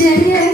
Jadi.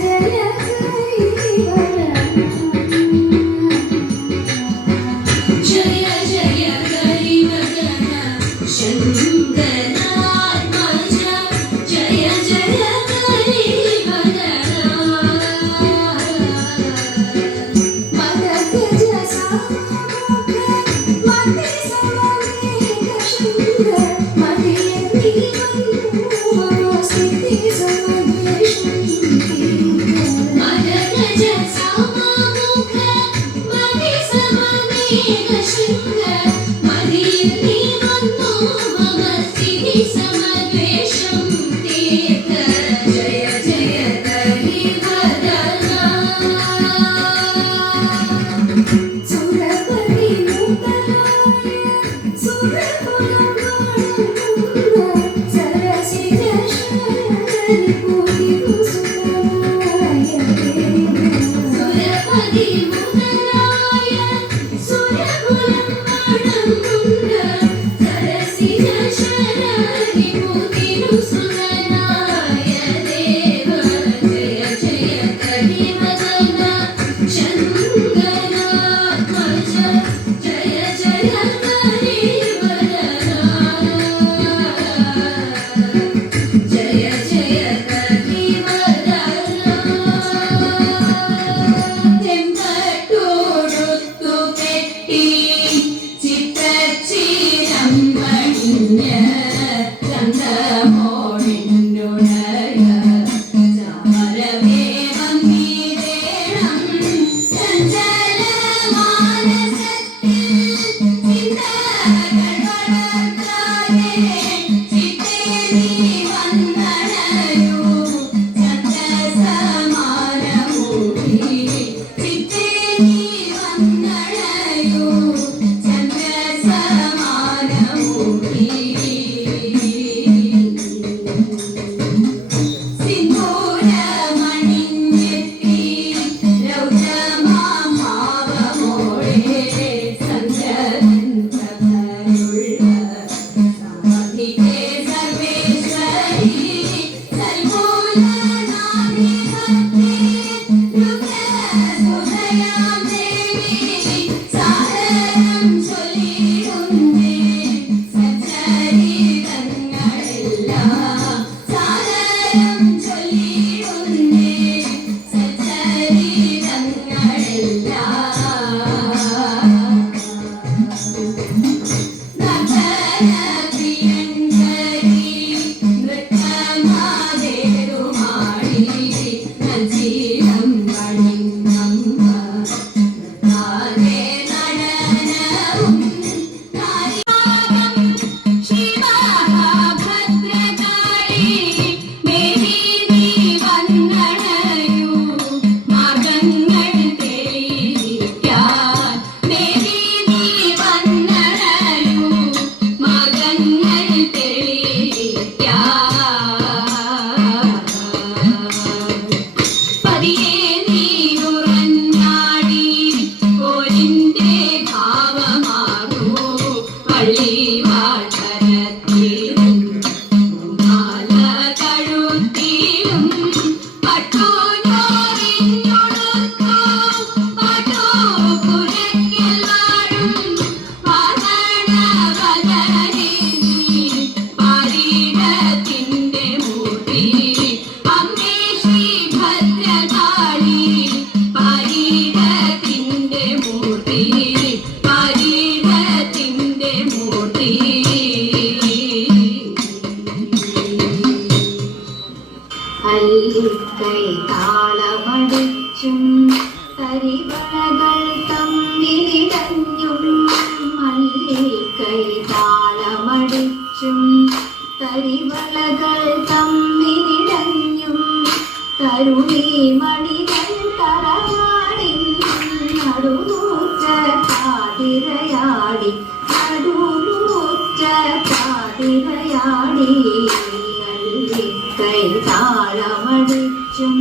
താളമടിച്ചും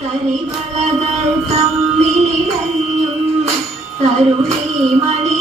കരിവളകൾ തമ്മിലിടഞ്ഞും കരുണി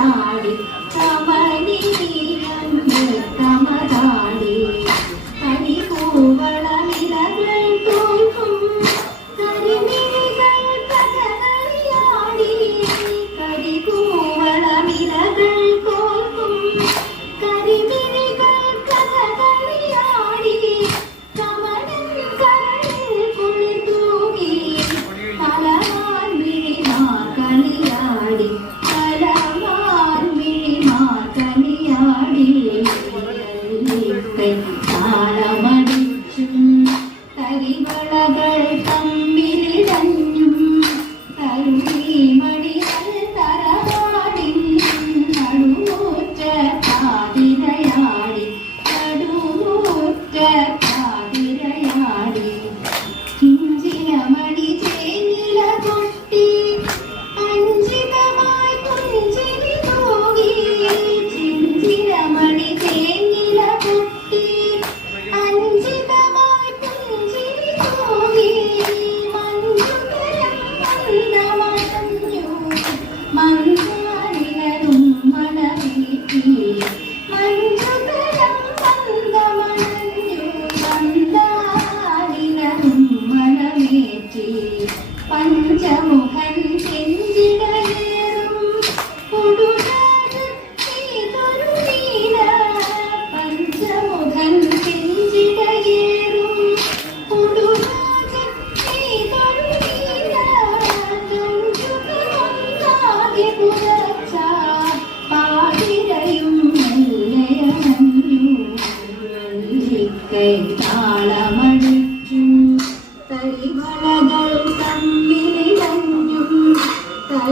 salário.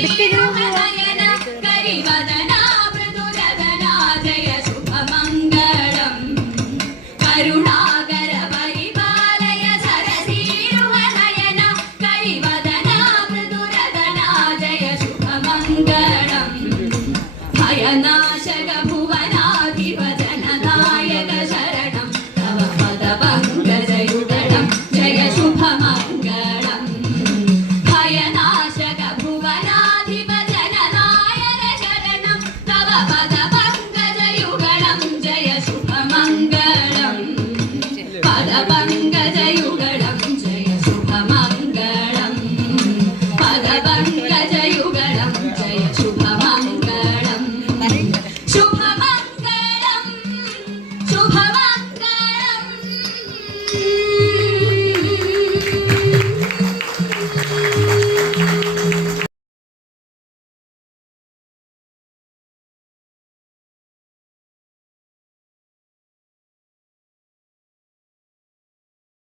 ¡Gracias!